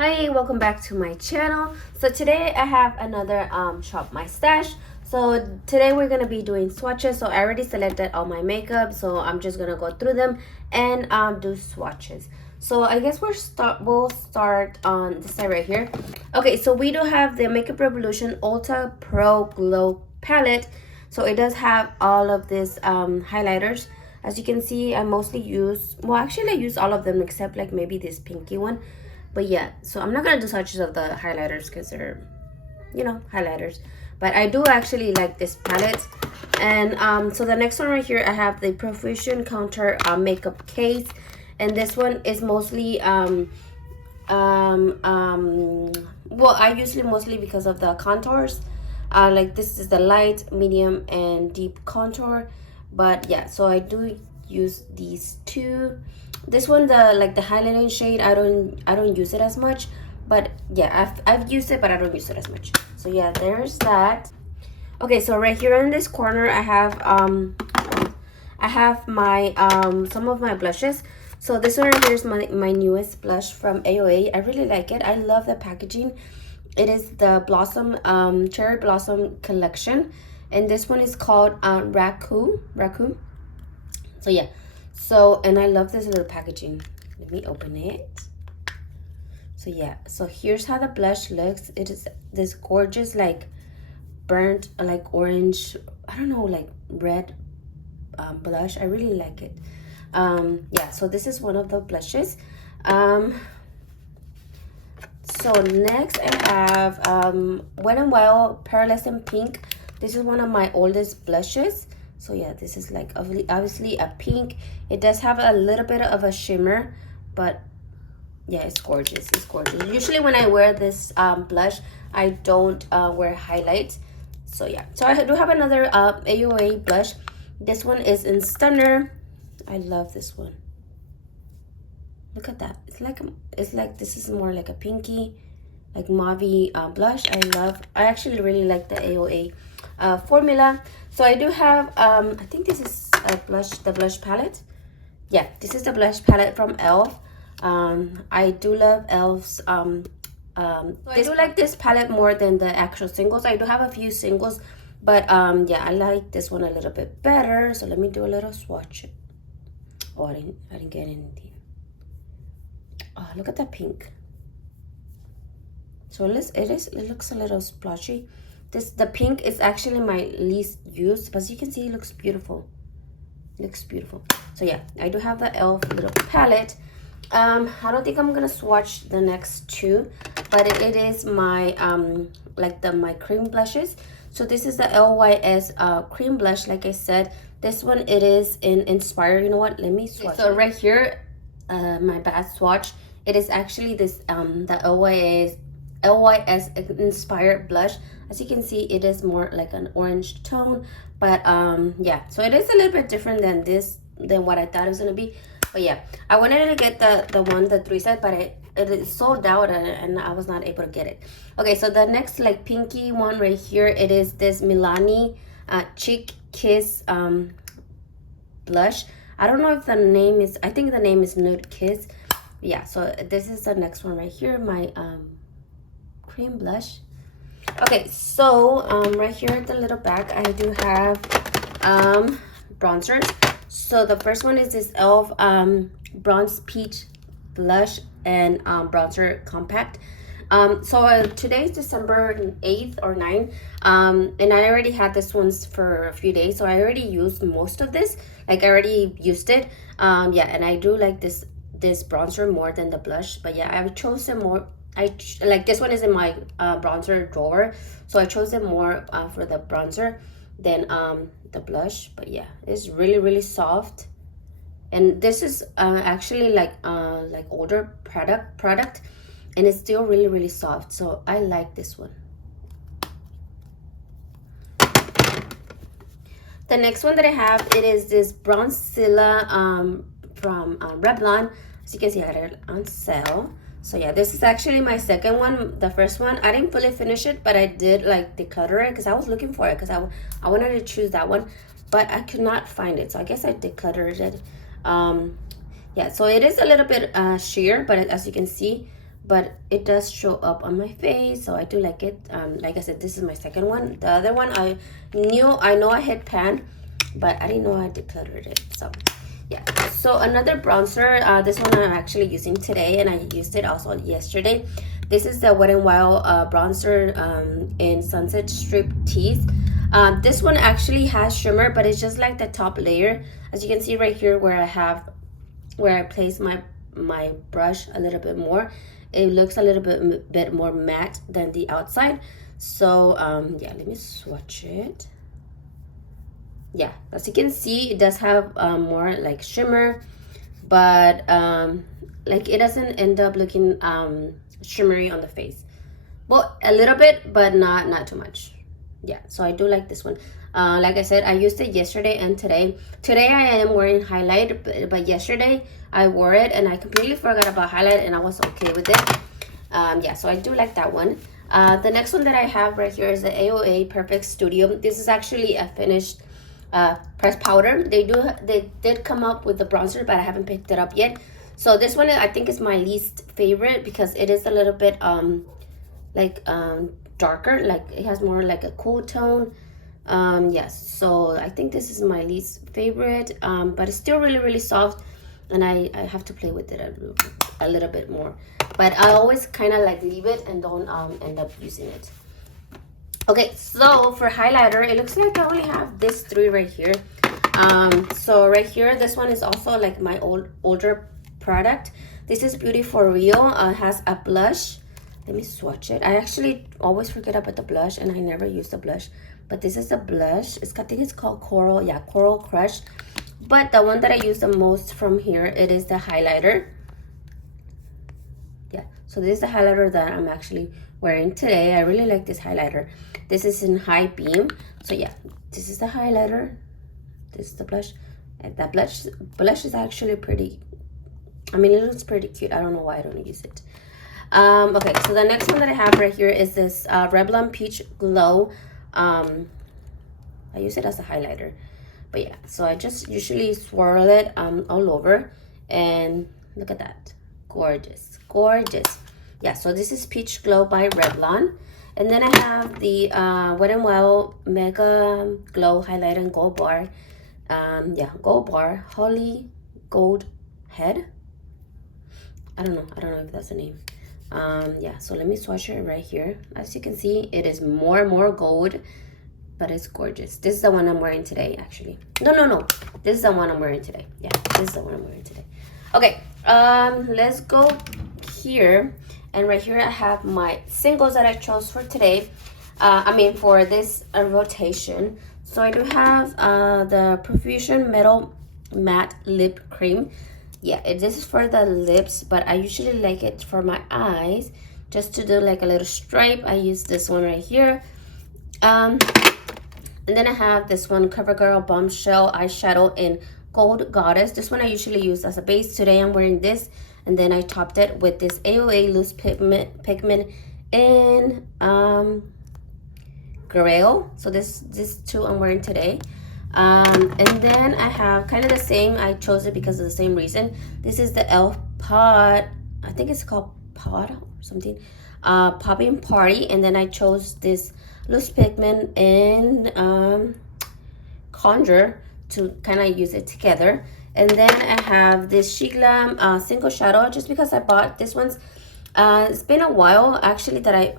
Hi, welcome back to my channel. So today I have another shop my stash. So today we're gonna be doing swatches. So I already selected all my makeup, so I'm just gonna go through them and do swatches. So I guess we'll start on this side right here. Okay, so we do have the Makeup Revolution Ultra Pro Glow palette. So it does have all of these highlighters. As you can see, I mostly use, well, actually I use all of them except like maybe this pinky one. But yeah, so I'm not gonna do swatches of the highlighters because they're, you know, highlighters. But I do actually like this palette. And so the next one right here, I have the Profusion Contour makeup case. And this one is mostly well, I usually mostly because of the contours. Like this is the light, medium, and deep contour. But yeah, so I do use these two. This one, the highlighting shade, I don't use it as much. But yeah, I've used it, but I don't use it as much. So yeah, there's that. Okay, so right here in this corner, I have my some of my blushes. So this one right here is my newest blush from AOA. I really like it. I love the packaging. It is the Blossom Cherry Blossom collection, and this one is called Raccoon. So yeah, so and I love this little packaging. Let me open it. So yeah, so here's how the blush looks. It is this gorgeous like burnt like orange, I don't know, like red blush. I really like it. Yeah, so this is one of the blushes. So next I have Wet n Wild Pearlescent Pink. This is one of my oldest blushes. So yeah, this is like obviously a pink. It does have a little bit of a shimmer, but yeah, it's gorgeous. It's gorgeous. Usually when I wear this blush, I don't wear highlights. So yeah, so I do have another AOA blush. This one is in Stunner. I love this one. Look at that. It's like this is more like a pinky, like mauve blush. I actually really like the AOA formula. So I do have I think this is the blush palette. Yeah, this is the blush palette from ELF. I do love ELF's so I do like this palette more than the actual singles. I do have a few singles, but yeah, I like this one a little bit better. So let me do a little swatch. Oh, I didn't get anything. Oh, look at that pink. So it looks a little splotchy. The pink is actually my least used, but as you can see, it looks beautiful. It looks beautiful. So yeah, I do have the ELF little palette. I don't think I'm gonna swatch the next two, but it is my my cream blushes. So this is the LYS cream blush. Like I said, this one it is in Inspire. You know what? Let me swatch. So right here, my bad swatch. It is actually this the LYS Inspired blush. As you can see, it is more like an orange tone, but yeah, so it is a little bit different than what I thought it was gonna be. But yeah, I wanted to get the one, the 3 set, but it is sold out and I was not able to get it. Okay, so the next like pinky one right here, it is this Milani Cheek Kiss blush. I don't know if the name is, I think the name is Nude Kiss. Yeah, so this is the next one right here, my cream blush. Okay, so right here at the little back, I do have bronzers. So the first one is this ELF Bronze Peach Blush and Bronzer Compact. So today is December 8th or 9th, and I already had this ones for a few days, so I already used most of this. Like I already used it. Yeah, and I do like this bronzer more than the blush, but yeah, I've chosen more. Like this one is in my bronzer drawer, so I chose it more for the bronzer than the blush. But yeah, it's really soft, and this is actually like older product, and it's still really soft, so I like this one. The next one that I have, it is this Bronzilla from Revlon. As you can see, I got it on sale. So yeah, this is actually my second one. The first one, I didn't fully finish it, but I did like declutter it because I was looking for it because I wanted to choose that one, but I could not find it. So I guess I decluttered it. Yeah, so it is a little bit sheer, but as you can see, but it does show up on my face, so I do like it. Like I said, this is my second one. The other one I know I hit pan, but I didn't know I decluttered it. So yeah, so another bronzer, this one I'm actually using today, and I used it also yesterday. This is the Wet n Wild bronzer in Sunset Strip Tease. This one actually has shimmer, but it's just like the top layer. As you can see right here where I place my brush a little bit more, it looks a little bit more matte than the outside. So yeah, let me swatch it. Yeah, as you can see, it does have more like shimmer, but like it doesn't end up looking shimmery on the face. Well, a little bit, but not too much. Yeah, so I do like this one. Like I said, I used it yesterday and today. Today I am wearing highlight, but yesterday I wore it and I completely forgot about highlight, and I was okay with it. Yeah, so I do like that one. The next one that I have right here is the AOA Perfect Studio. This is actually a finished pressed powder. They did come up with the bronzer, but I haven't picked it up yet. So this one I think is my least favorite because it is a little bit darker, like it has more like a cool tone. Yes, so I think this is my least favorite, but it's still really soft, and I have to play with it a little bit more, but I always kind of like leave it and don't end up using it. Okay, so for highlighter, it looks like I only have this three right here. So right here, this one is also like my older product. This is Beauty For Real. It has a blush. Let me swatch it. I actually always forget about the blush, and I never use the blush, but this is the blush. I think it's called Coral. Yeah, Coral Crush. But the one that I use the most from here, it is the highlighter. Yeah, so this is the highlighter that I'm actually wearing today. I really like this highlighter. This is in High Beam. So yeah, this is the highlighter. This is the blush. And that blush is actually pretty, I mean, it looks pretty cute. I don't know why I don't use it. Okay, so the next one that I have right here is this Revlon Peach Glow. I use it as a highlighter, but yeah, so I just usually swirl it all over, and look at that, gorgeous. Yeah, so this is Peach Glow by Revlon, and then I have the Wet n Wild Mega Glow Highlight and Gold Bar. Yeah, Gold Bar Holly Gold Head. I don't know if that's the name. Yeah, so let me swatch it right here. As you can see, it is more gold, but it's gorgeous. This is the one I'm wearing today, actually. No, this is the one I'm wearing today. Yeah, this is the one I'm wearing today. Okay, let's go here, and right here I have my singles that I chose for today. For this rotation. So I do have the Profusion Metal Matte Lip Cream. Yeah, this is for the lips, but I usually like it for my eyes, just to do like a little stripe. I use this one right here. And then I have this one, CoverGirl Bombshell Eyeshadow in Gold Goddess. This one I usually use as a base. Today I'm wearing this, and then I topped it with this AOA Loose Pigment in Grail. So this two I'm wearing today. And then I have kind of the same. I chose it because of the same reason. This is the e.l.f. Pod. I think it's called Pod or something. Popping Party. And then I chose this loose pigment in Conjure to kind of use it together. And then I have this She Glam single shadow, just because I bought this one's. It's been a while actually that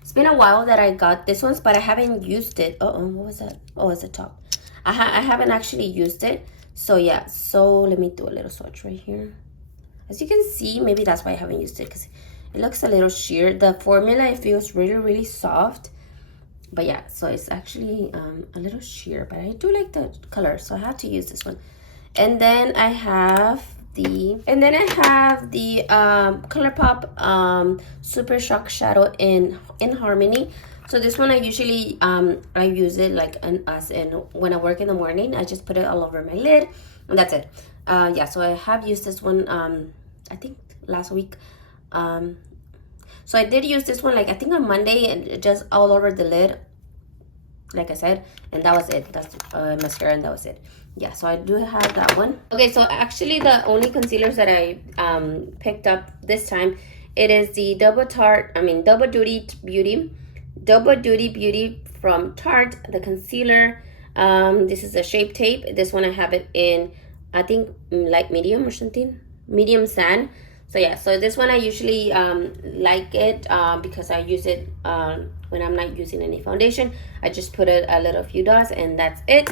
it's been a while that I got this ones, but I haven't used it. What was that? Oh, it's a top. I haven't actually used it. So yeah, so let me do a little swatch right here. As you can see, maybe that's why I haven't used it, because it looks a little sheer. The formula, it feels really soft. But yeah, so it's actually a little sheer, but I do like the color, so I have to use this one. And then I have the ColourPop Super Shock Shadow in Harmony. So this one I usually I use it like when I work in the morning. I just put it all over my lid, and that's it. Yeah, so I have used this one I think last week. So I did use this one like I think on Monday, and just all over the lid, like I said, and that was it. That's mascara, and that was it. Yeah, so I do have that one. Okay, so actually the only concealers that I picked up this time It is the Double Duty Beauty from Tarte, the concealer. This is a Shape Tape. This one I have it in, I think, light medium or something, medium sand. So yeah, so this one I usually like it because I use it when I'm not using any foundation. I just put a little few dots and that's it.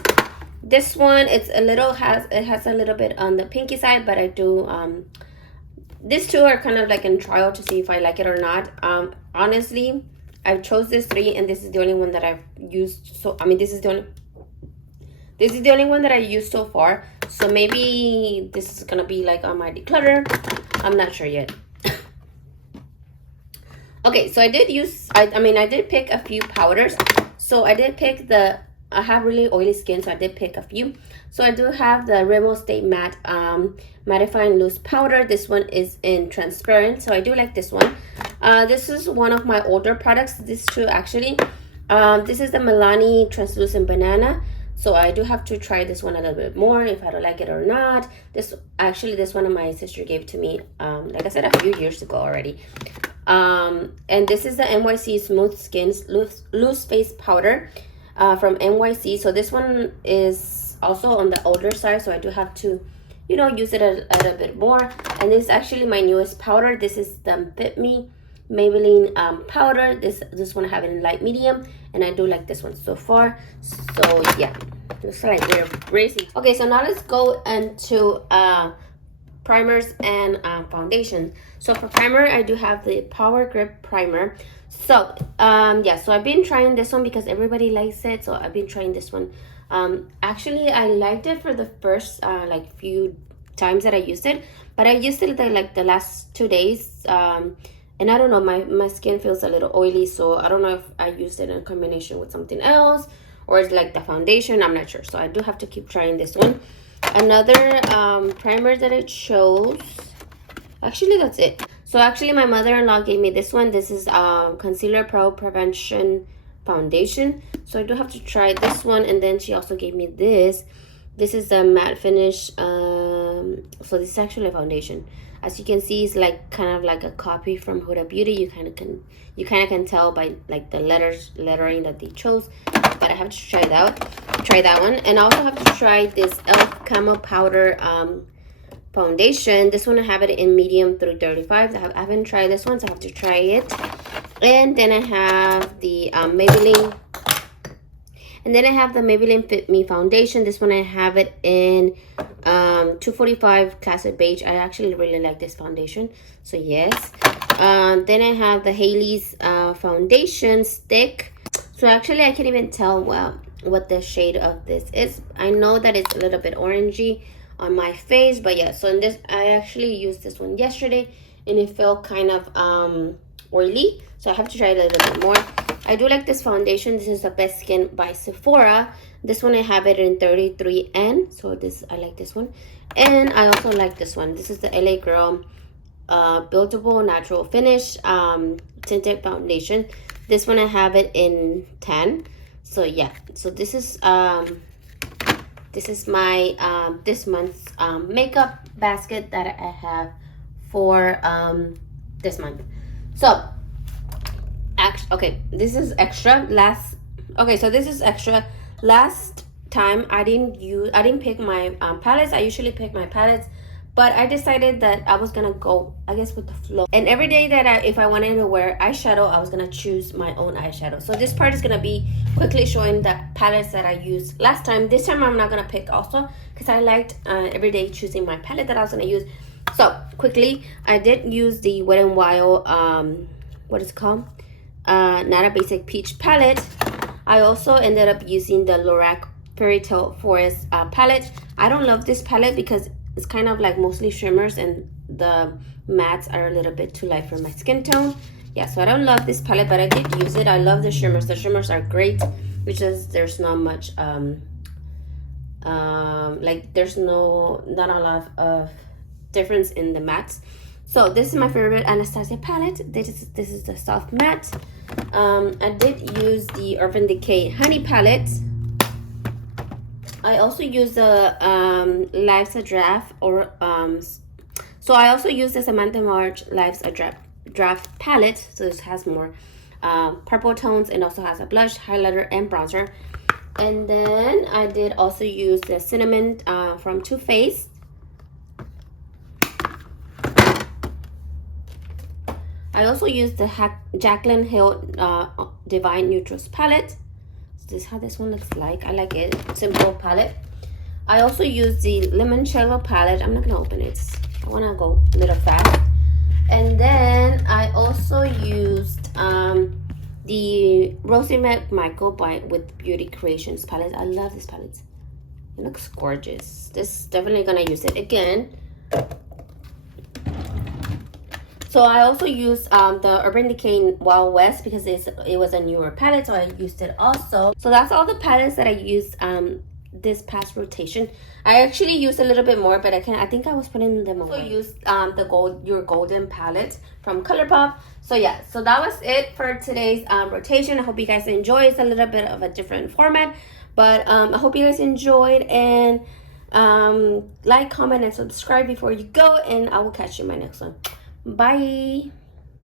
This one, it has a little bit on the pinky side, but I do these two are kind of like in trial to see if I like it or not. Honestly, I chose this three and this is the only one that I've used. So I mean, this is the only one that I used so far. So maybe this is gonna be like on my declutter. I'm not sure yet. Okay, so I did pick a few powders. So I did pick I have really oily skin, so I did pick a few. So I do have the Rimmel Stay Matte Mattifying Loose Powder. This one is in transparent, so I do like this one. This is one of my older products. This two actually. This is the Milani Translucent Banana. So I do have to try this one a little bit more if I don't like it or not. This one of my sister gave to me, like I said, a few years ago already. And this is the NYC Smooth Skins Loose Face Powder from NYC. So this one is also on the older side, so I do have to, you know, use it a little bit more. And this is actually my newest powder. This is the Fit Me Maybelline powder. This one I have it in light medium, and I do like this one so far. So yeah, looks like we're racing. Okay, so now let's go into primers and foundation. So for primer, I do have the Power Grip primer. So yeah, so I've been trying this one because everybody likes it, so I've been trying this one. Actually, I liked it for the first like few times that I used it, but I used it like the last 2 days, and I don't know, my skin feels a little oily, so I don't know if I used it in combination with something else or it's like the foundation. I'm not sure, so I do have to keep trying this one. Another primer that I chose, actually that's it. So actually my mother-in-law gave me this one. This is Concealer Pro Prevention Foundation. So I do have to try this one, and then she also gave me this. This is the matte finish. So this is actually a foundation. As you can see, it's like kind of like a copy from Huda Beauty. You kind of can tell by like the lettering that they chose. But I have to try that one, and I also have to try this e.l.f. Camo Powder foundation. This one I have it in medium through 35. I haven't tried this one, so I have to try it. And then I have the Maybelline. And then I have the Maybelline Fit Me foundation. This one I have it in 245 Classic Beige. I actually really like this foundation, so yes. Then I have the Hailey's foundation stick. So actually I can't even tell what the shade of this is. I know that it's a little bit orangey on my face, but yeah. So in this, I actually used this one yesterday, and it felt kind of oily, so I have to try it a little bit more. I do like this foundation. This is the Best Skin by Sephora. This one I have it in 33N, so I like this one. And I also like this one. This is the LA Girl Buildable Natural Finish tinted foundation. This one I have it in 10. So yeah, so this is my this month's makeup basket that I have for this month. So okay, this is extra. So this is extra. Last time I didn't pick my palettes. I usually pick my palettes, but I decided that I was gonna go, I guess, with the flow. And every day that if I wanted to wear eyeshadow, I was gonna choose my own eyeshadow. So this part is gonna be quickly showing the palettes that I used last time. This time I'm not gonna pick also, because I liked every day choosing my palette that I was gonna use. So quickly, I did use the Wet n Wild what is it called? Not a Basic Peach palette. I also ended up using the Lorac Fairy Tale Forest palette. I don't love this palette because it's kind of like mostly shimmers, and the mattes are a little bit too light for my skin tone. Yeah, so I don't love this palette, but I did use it. I love the shimmers. The shimmers are great, because there's not much like there's not a lot of difference in the mattes. So this is my favorite Anastasia palette. This is the soft matte. I did use the Urban Decay Honey palette. I also use the Life's a Draft, or so I also use the Samantha March Life's a Draft palette. So this has more purple tones and also has a blush, highlighter, and bronzer. And then I did also use the cinnamon from Too Faced. I also used the Jaclyn Hill Divine Neutrals palette. So this is how this one looks like. I like it. Simple palette. I also used the Limoncello palette. I'm not going to open it. I want to go a little fast. And then I also used the Rosie McMichael with Beauty Creations palette. I love this palette. It looks gorgeous. This definitely going to use it again. So I also used the Urban Decay Wild West because it was a newer palette, so I used it also. So that's all the palettes that I used this past rotation. I actually used a little bit more, but I think I was putting them away. So I used the Your Golden palette from ColourPop. So yeah, so that was it for today's rotation. I hope you guys enjoyed. It's a little bit of a different format, but I hope you guys enjoyed, and like, comment, and subscribe before you go, and I will catch you in my next one. Bye.